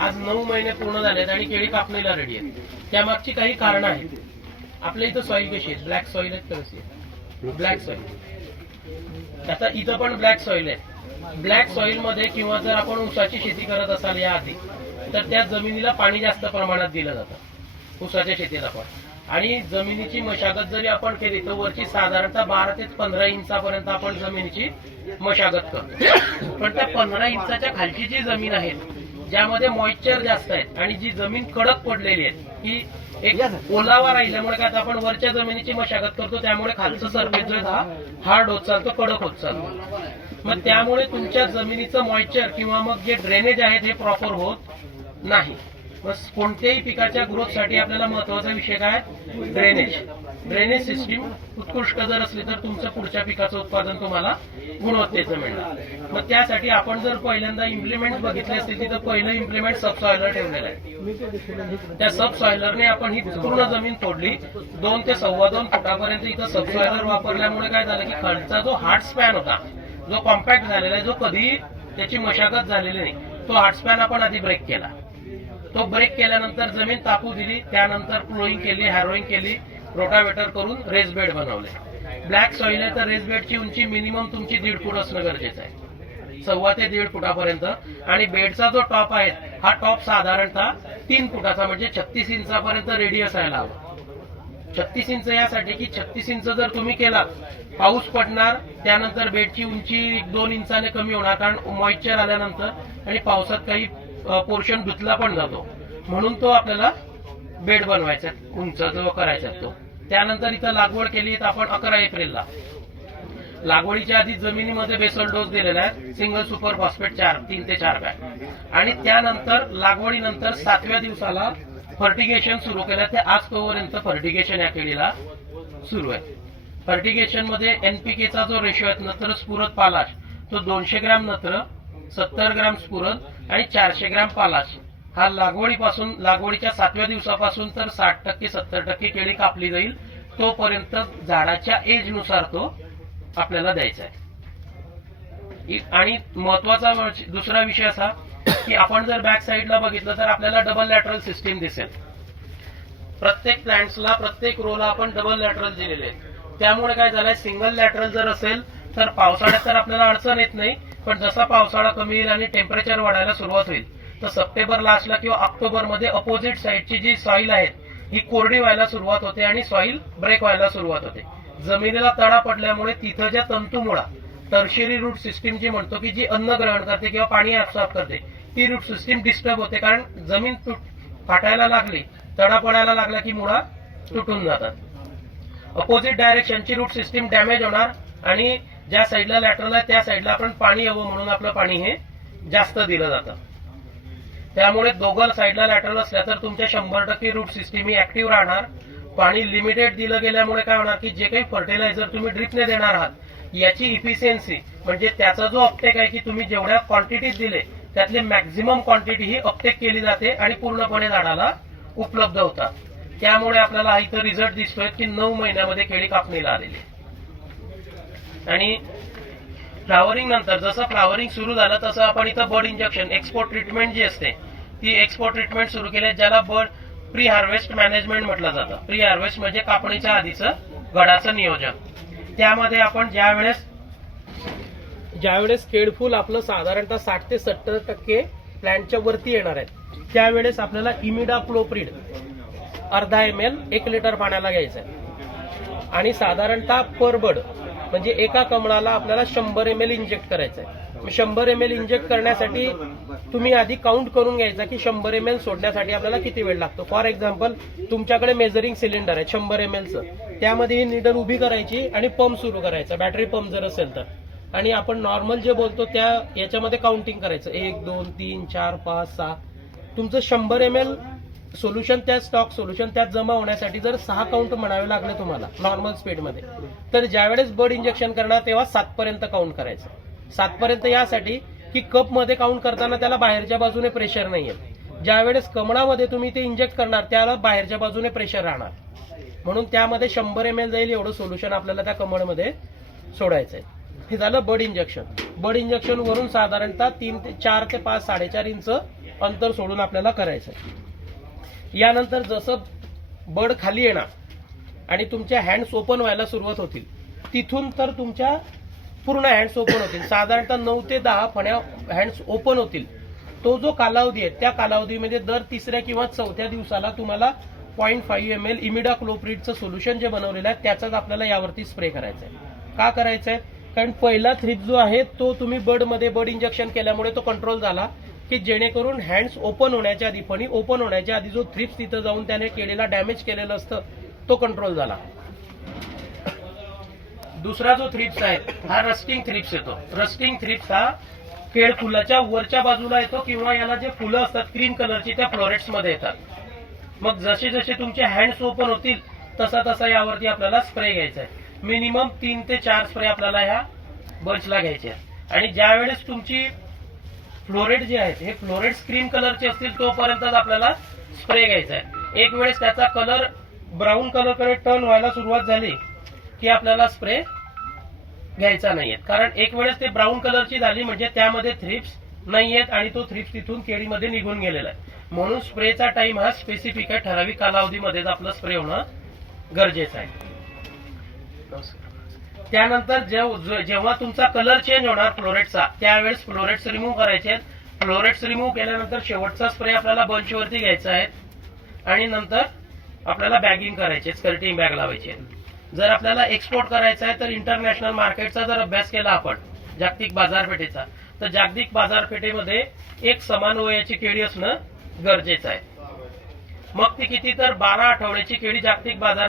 आज नऊ महिने पूर्ण झालेत आणि केळी कापणीला रेडी आहेत. त्यामागची काही कारणं आहेत. आपल्या इथं सॉईल कशी आहे ब्लॅक सॉईल आहेत कशी आहे ब्लॅक सॉईल आता इथं पण ब्लॅक सॉईल आहे. ब्लॅक सॉईल मध्ये किंवा जर आपण ऊसाची शेती करत असाल या आधी तर त्या जमिनीला पाणी जास्त प्रमाणात दिलं जातं. ऊसाच्या शेतीत आपण. आणि जमिनीची मशागत जरी आपण केली तर वरची साधारणतः बारा ते पंधरा इंचापर्यंत आपण जमिनीची मशागत करतो. पण त्या पंधरा इंचाच्या खालची जी जमीन आहे ज्यामध्ये मॉइश्चर जास्त आहे आणि जी जमीन कडक पडलेली आहे की एक ओलावा राहिल्यामुळे काय आपण वरच्या जमिनीची मशागत करतो त्यामुळे खालचं सरफेस जो आहे हा हार्ड होत चालतो कडक होत चालतो. मग त्यामुळे तुमच्या जमिनीचं मॉइश्चर किंवा मग जे ड्रेनेज आहेत हे प्रॉपर होत नाही. मग कोणत्याही पिकाच्या ग्रोथसाठी आपल्याला महत्त्वाचा विषय काय? ड्रेनेज ड्रेनेज सिस्टीम उत्कृष्ट जर असली तर तुमचं पुढच्या पिकाचं उत्पादन तुम्हाला गुणवत्तेचं मिळणार. मग त्यासाठी आपण जर पहिल्यांदा इम्प्लिमेंट बघितले असतील तिथं पहिलं इम्प्लिमेंट सबसॉयलर ठेवलेलं आहे. त्या सबसॉयलरने आपण ही पूर्ण जमीन तोडली. दोन ते सव्वा दोन फुटापर्यंत इथं सबसॉयलर वापरल्यामुळे काय झालं की खालचा जो हार्ड स्पॅन होता जो कॉम्पॅक्ट झालेला आहे जो कधी त्याची मशागत झालेली नाही तो हार्ड स्पॅन आपण आधी ब्रेक केला. तो ब्रेक केल्यानंतर जमीन तापू दिली त्यानंतर प्लोईंग केली हॅरोईंग केली रोटावेटर करून रेस बेड बनवले ब्लॅक सॉइल तर रेस बेडची उंची मिनिमम तुमची दीड फूट असणं गरजेचं आहे. सव्वा ते दीड फुटापर्यंत. आणि बेडचा जो टॉप आहे हा टॉप साधारणतः तीन फुटाचा म्हणजे छत्तीस इंचापर्यंत रेडी असायला हवा. छत्तीस इंच यासाठी की छत्तीस इंच जर तुम्ही केला पाऊस पडणार त्यानंतर बेडची उंची दोन इंचाने कमी होणार कारण मॉइश्चर आल्यानंतर आणि पावसात काही पोर्शन धुतला पण जातो. म्हणून तो आपल्याला बेड बनवायचा उंच जो करायचा तो. त्यानंतर इथं लागवड केली तर आपण अकरा एप्रिलला. लागवडीच्या आधी जमिनीमध्ये बेसल डोस दिलेला आहे सिंगल सुपर फॉस्फेट चार तीन ते चार बॅग. आणि त्यानंतर लागवडीनंतर सातव्या दिवसाला फर्टिगेशन सुरू केलं. ते आज तोपर्यंत फर्टिगेशन या केळीला सुरू आहे. फर्टिगेशनमध्ये एनपीकेचा जो रेशो आहे नत्र स्फुरत पालाश तो दोनशे ग्रॅम नत्र सत्तर ग्रॅम स्फुरत आणि चारशे ग्रॅम पालाश. हा लागवडीपासून लागवडीच्या सातव्या दिवसापासून तर साठ टक्के सत्तर टक्के केळी कापली जाईल. तोपर्यंत झाडाच्या एजनुसार तो आपल्याला द्यायचा आहे. आणि महत्त्वाचा दुसरा विषय असा की आपण जर बॅक साईडला बघितलं तर आपल्याला डबल लॅटरल सिस्टीम दिसेल. प्रत्येक प्लांट्सला प्रत्येक रोला आपण डबल लॅटरल दिलेले आहेत. त्यामुळे काय झालंय? सिंगल लॅटरल जर असेल तर पावसाळ्यात तर आपल्याला अडचण येत नाही पण जसा पावसाळा कमी येईल आणि टेम्परेचर वाढायला सुरुवात होईल तर सप्टेंबर लास्टला किंवा ऑक्टोबरमध्ये अपोजिट साईडची जी सॉईल आहे ही कोरडी व्हायला सुरुवात होते आणि सॉईल ब्रेक व्हायला सुरुवात होते. जमिनीला तडा पडल्यामुळे तिथं ज्या तंतुमुळा तर्शिरी रूट सिस्टीम जी म्हणतो की जी अन्न ग्रहण करते किंवा पाणी ऍब्सॉर्ब करते ती रूट सिस्टीम डिस्टर्ब होते कारण जमीन फाटायला लागली तडा पडायला लागला की मुळा तुटून जातात. अपोजिट डायरेक्शनची रूट सिस्टीम डॅमेज होणार आणि ज्या साईडला लॅटरल आहे त्या साईडला आपण पाणी हवं म्हणून आपलं पाणी हे जास्त दिलं जातं. त्यामुळे दोघं साईडला लॅटरल असल्या तर तुमच्या शंभर टक्के रूट सिस्टीम ही ऍक्टिव्ह राहणार. पाणी लिमिटेड दिलं गेल्यामुळे काय होणार की जे काही फर्टिलायझर तुम्ही ड्रिपने देणार आहात याची इफिशियन्सी म्हणजे त्याचा जो अपटेक आहे की तुम्ही जेवढ्या क्वांटिटीज दिले त्यातली मॅक्झिमम क्वांटिटी ही अपटेक केली जाते आणि पूर्णपणे झाडाला उपलब्ध होतात. त्यामुळे आपल्याला हा इथं रिझल्ट दिसतोय की नऊ महिन्यामध्ये केळी कापणीला आलेली आणि फ्लावरिंग नंतर जसं फ्लावरिंग सुरू झालं तसं आपण इथं बर्ड इंजेक्शन एक्सपोर्ट ट्रीटमेंट जी असते ती एक्सपोर्ट ट्रीटमेंट सुरू केली ज्याला बर्ड प्री हार्वेस्ट मॅनेजमेंट म्हटलं जातं. प्री हार्वेस्ट म्हणजे कापणीच्या आधीचं गडाचं नियोजन. त्यामध्ये आपण ज्या वेळेस ज्यावेळेस केडफूल आपलं साधारणतः साठ ते सत्तर टक्के प्लॅन्टच्या वरती येणार आहे त्यावेळेस आपल्याला इमिडा क्लोप्रिड अर्धा एम एल एक लिटर पाण्याला घ्यायचं आहे. आणि साधारणतः पर बड म्हणजे एका कमळाला आपल्याला शंभर एम एल इंजेक्ट करायचं आहे शंभर एम एल इंजेक्ट करण्यासाठी तुम्ही आधी काउंट करून घ्यायचा की शंभर एम एल सोडण्यासाठी आपल्याला किती वेळ लागतो. फॉर एक्झाम्पल तुमच्याकडे मेजरिंग सिलेंडर आहे शंभर एम एलचं त्यामध्ये ही निडल उभी करायची आणि पंप सुरू करायचा. बॅटरी पंप जर असेल तर. आणि आपण नॉर्मल जे बोलतो त्या याच्यामध्ये काउंटिंग करायचं. एक दोन तीन चार पाच सहा. तुमचं शंभर एम एल सोल्युशन त्या स्टॉक सोल्युशन त्यात जमा होण्यासाठी जर सहा काउंट म्हणावे लागले तुम्हाला नॉर्मल स्पीडमध्ये तर ज्यावेळेस बर्ड इंजेक्शन करणार तेव्हा सात पर्यंत काउंट करायचं. सात पर्यंत यासाठी की कपमध्ये काउंट करताना त्याला बाहेरच्या बाजूने प्रेशर नाहीये. ज्यावेळेस कमळामध्ये तुम्ही ते इंजेक्ट करणार त्याला बाहेरच्या बाजूने प्रेशर राहणार. म्हणून त्यामध्ये शंभर एम एल जाईल एवढं सोल्युशन आपल्याला त्या कमळमध्ये सोडायचं आहे हे झालं बड इंजेक्शन बड इंजेक्शन वरून साधारणतः तीन ते चार ते पाच साडेचार इंच अंतर सोडून आपल्याला करायचं आहे यानंतर जसं बड खाली येणार आणि तुमच्या हँड्स ओपन व्हायला सुरुवात होतील तिथून तर तुमच्या पूर्ण हँड्स ओपन होतील. साधारणतः नऊ ते दहा फण्या हँड्स ओपन होतील. तो जो कालावधी आहे त्या कालावधीमध्ये दर तिसऱ्या किंवा चौथ्या दिवसाला तुम्हाला पॉईंट फाईव्ह एम एल इमिडा क्लोप्रिडचं सोल्युशन जे बनवलेलं आहे त्याचाच आपल्याला यावरती स्प्रे करायचा आहे. का करायचं आहे? कारण पहिला थ्रीप जो आहे तो तुम्ही बर्डमध्ये बर्ड इंजेक्शन केल्यामुळे तो कंट्रोल झाला. की जेणेकरून हँड्स ओपन होण्याच्या आधी फणी ओपन होण्याच्या आधी जो थ्रिप्स तिथं जाऊन त्याने केलेला डॅमेज केलेलं असतं तो कंट्रोल झाला. दुसरा जो थ्रिप्स आहे हा रस्टिंग थ्रिप्स येतो. रस्टिंग थ्रिप्स हा केळ फुलाच्या वरच्या बाजूला येतो किंवा याला जे फुलं असतात क्रीम कलरची त्या फ्लोरेट्समध्ये येतात. मग जसे जसे तुमचे हँड्स ओपन होतील तसा तसा यावरती आपल्याला स्प्रे घ्यायचा आहे मिनिमम तीन ते चार स्प्रे आपल्याला ह्या बंचला घ्यायचे आणि ज्या वेळेस तुमची फ्लोरेट जे आहेत हे फ्लोरेट स्क्रीन कलरचे असतील तोपर्यंतच आपल्याला स्प्रे घ्यायचा आहे. एक वेळेस त्याचा कलर ब्राऊन कलरकडे टर्न व्हायला सुरुवात झाली की आपल्याला स्प्रे घ्यायचा नाहीये कारण एक वेळेस ते ब्राऊन कलरची झाली म्हणजे त्यामध्ये थ्रिप्स नाहीयेत आणि तो थ्रिप्स तिथून केळीमध्ये निघून गेलेला आहे. म्हणून स्प्रेचा टाइम हा स्पेसिफिक आहे. ठराविक कालावधीमध्येच आपलं स्प्रे होणं गरजेचं आहे. त्यानंतर जेव्हा तुमचा कलर चेंज होणार फ्लोरेटचा त्यावेळेस फ्लोरेट्स रिमूव्ह करायचे फ्लोरेट्स रिमूव्ह केल्यानंतर शेवटचा स्प्रे आपल्याला बंचवरती घ्यायचा आहे. आणि नंतर आपल्याला बॅगिंग करायचे स्कर्टिंग बॅग लावायची आहे जर आपल्याला एक्सपोर्ट करायचा आहे तर इंटरनॅशनल मार्केटचा जर अभ्यास केला आपण जागतिक बाजारपेठेचा तर जागतिक बाजारपेठेमध्ये एक समान वयाची केळी असणं गरजेचं आहे. मग ती किती तर बारा आठवड्याची केळी जागतिक बाजार